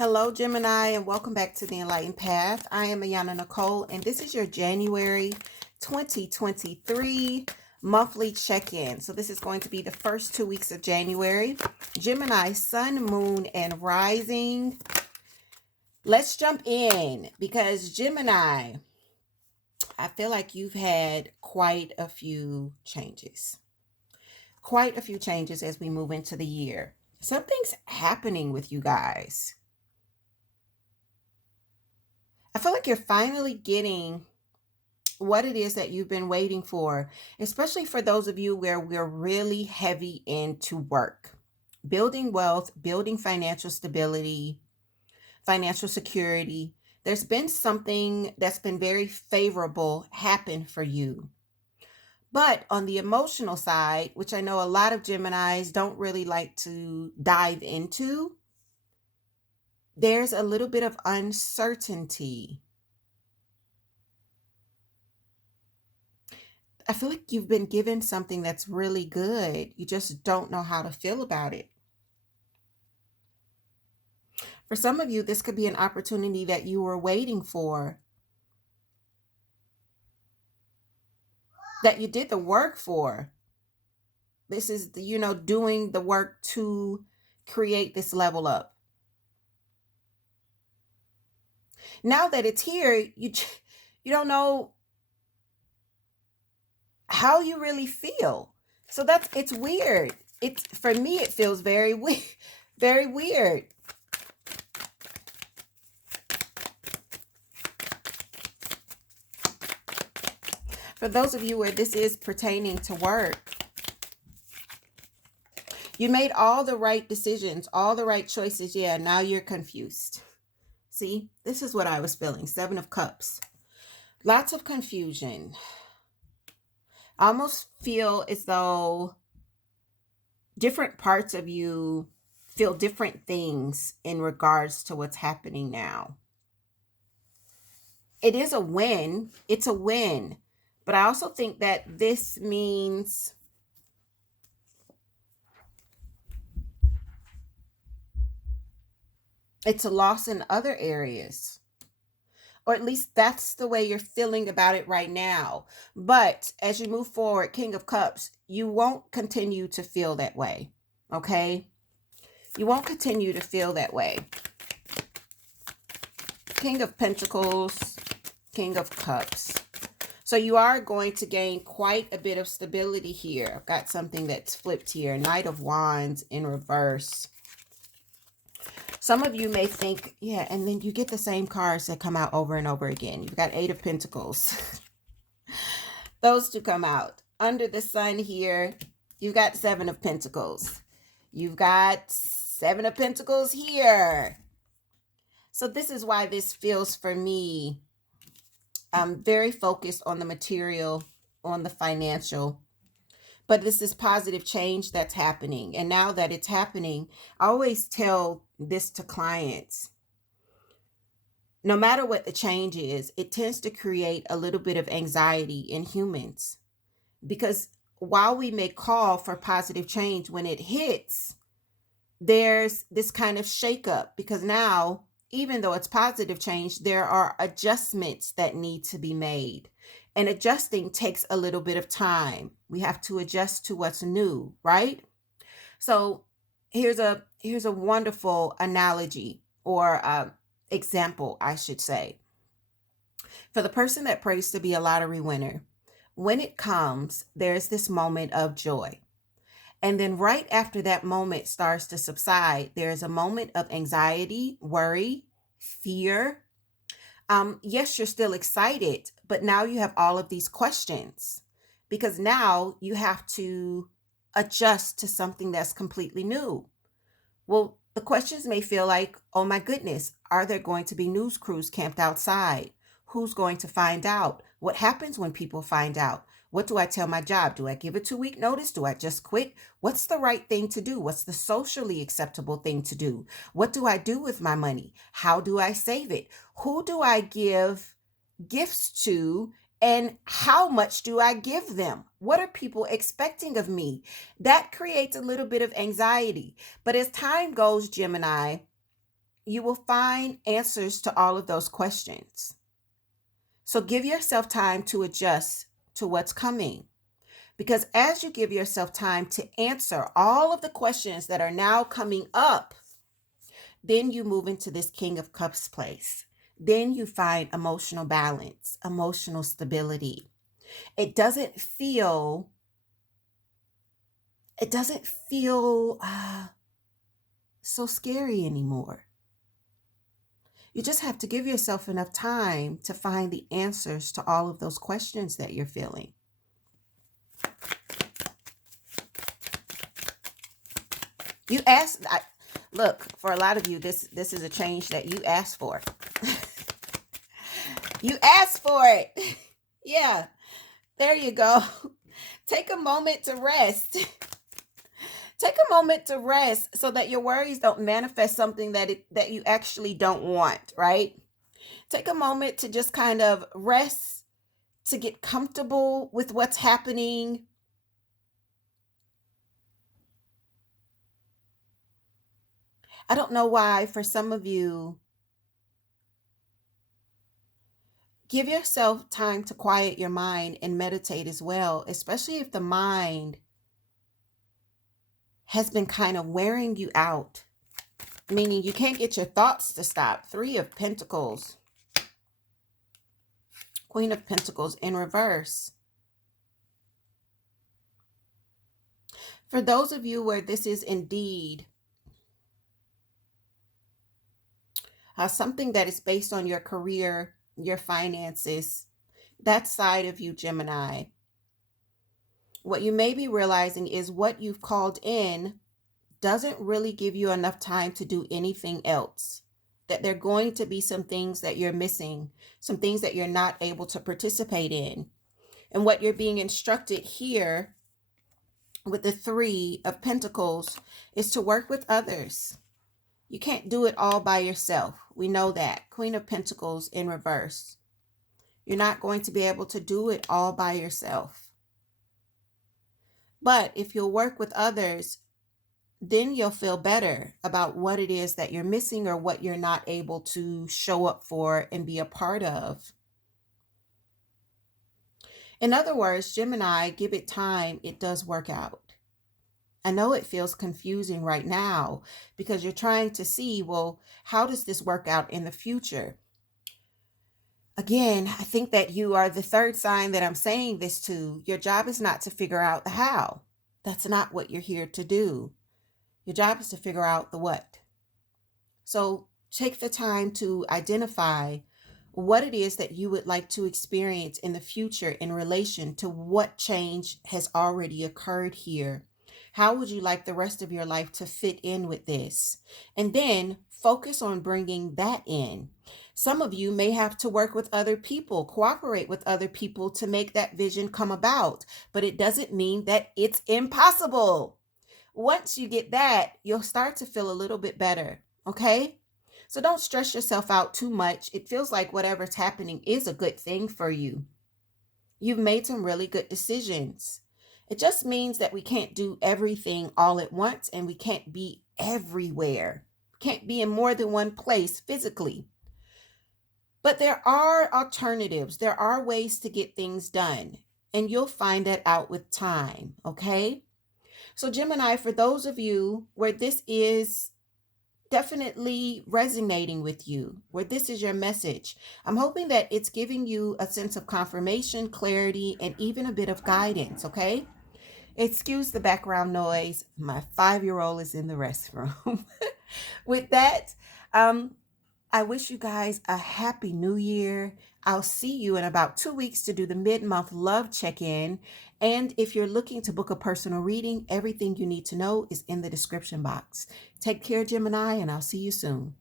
Hello, Gemini, and welcome back to the Enlightened Path. I am Ayana Nicole, and this is your January 2023 monthly check-in. So this is going to be the first 2 weeks of January. Gemini, sun, moon, and rising. Let's jump in because Gemini, I feel like you've had quite a few changes. Quite a few changes as we move into the year. Something's happening with you guys. I feel like you're finally getting what it is that you've been waiting for, especially for those of you where we're really heavy into work, building wealth, building financial stability, financial security. There's been something that's been very favorable happen for you. But on the emotional side, which I know a lot of Geminis don't really like to dive into, there's a little bit of uncertainty. I feel like you've been given something that's really good. You just don't know how to feel about it. For some of you, this could be an opportunity that you were waiting for, that you did the work for. This is, doing the work to create this level up. Now that it's here, you don't know how you really feel. So it's weird. For me, it feels very weird, very weird. For those of you where this is pertaining to work, you made all the right decisions, all the right choices. Yeah, now you're confused. See, this is what I was feeling. 7 of Cups. Lots of confusion. I almost feel as though different parts of you feel different things in regards to what's happening now. It is a win. It's a win. But I also think that this means it's a loss in other areas. Or at least that's the way you're feeling about it right now. But as you move forward, King of Cups, you won't continue to feel that way. Okay? You won't continue to feel that way. King of Pentacles, King of Cups. So you are going to gain quite a bit of stability here. I've got something that's flipped here. Knight of Wands in reverse. Some of you may think, yeah, and then you get the same cards that come out over and over again. You've got 8 of Pentacles. Those two come out. Under the sun here, you've got 7 of Pentacles. You've got 7 of Pentacles here. So this is why this feels for me, I'm very focused on the material, on the financial. But this is positive change that's happening. And now that it's happening, I always tell this to clients. No matter what the change is, it tends to create a little bit of anxiety in humans. Because while we may call for positive change, when it hits, there's this kind of shakeup. Because now, even though it's positive change, there are adjustments that need to be made. And adjusting takes a little bit of time. We have to adjust to what's new, right? So here's a wonderful analogy or example, I should say. For the person that prays to be a lottery winner, when it comes, there's this moment of joy. And then right after that moment starts to subside, there's a moment of anxiety, worry, fear. Yes, you're still excited, but now you have all of these questions because now you have to adjust to something that's completely new. Well, the questions may feel like, oh my goodness, are there going to be news crews camped outside? Who's going to find out? What happens when people find out? What do I tell my job? Do I give a 2-week notice? Do I just quit? What's the right thing to do? What's the socially acceptable thing to do? What do I do with my money? How do I save it? Who do I give gifts to? And how much do I give them? What are people expecting of me? That creates a little bit of anxiety. But as time goes, Gemini, you will find answers to all of those questions. So give yourself time to adjust to what's coming. Because as you give yourself time to answer all of the questions that are now coming up, then you move into this King of Cups place. Then you find emotional balance, emotional stability. It doesn't feel so scary anymore. You just have to give yourself enough time to find the answers to all of those questions that you're feeling. You asked, look, for a lot of you, this is a change that you asked for. You asked for it. Yeah, there you go. Take a moment to rest. Take a moment to rest so that your worries don't manifest something that you actually don't want, right? Take a moment to just kind of rest, to get comfortable with what's happening. I don't know why, for some of you, give yourself time to quiet your mind and meditate as well, especially if the mind has been kind of wearing you out, meaning you can't get your thoughts to stop. 3 of Pentacles, Queen of Pentacles in reverse. For those of you where this is indeed something that is based on your career, your finances, that side of you, Gemini, what you may be realizing is what you've called in doesn't really give you enough time to do anything else. That there are going to be some things that you're missing, some things that you're not able to participate in. And what you're being instructed here with the 3 of Pentacles is to work with others. You can't do it all by yourself. We know that. Queen of Pentacles in reverse. You're not going to be able to do it all by yourself. But if you'll work with others, then you'll feel better about what it is that you're missing or what you're not able to show up for and be a part of. In other words, Gemini, give it time. It does work out. I know it feels confusing right now because you're trying to see, well, how does this work out in the future? Again, I think that you are the 3rd sign that I'm saying this to. Your job is not to figure out the how. That's not what you're here to do. Your job is to figure out the what. So take the time to identify what it is that you would like to experience in the future in relation to what change has already occurred here. How would you like the rest of your life to fit in with this? And then focus on bringing that in. Some of you may have to work with other people, cooperate with other people to make that vision come about, but it doesn't mean that it's impossible. Once you get that, you'll start to feel a little bit better, okay? So don't stress yourself out too much. It feels like whatever's happening is a good thing for you. You've made some really good decisions. It just means that we can't do everything all at once and we can't be everywhere. Can't be in more than one place physically. But there are alternatives. There are ways to get things done. And you'll find that out with time, okay? So Gemini, for those of you where this is definitely resonating with you, where this is your message, I'm hoping that it's giving you a sense of confirmation, clarity, and even a bit of guidance, okay? Excuse the background noise. My 5-year-old is in the restroom. With that, I wish you guys a happy new year. I'll see you in about 2 weeks to do the mid-month love check-in. And if you're looking to book a personal reading, everything you need to know is in the description box. Take care, Gemini, and I'll see you soon.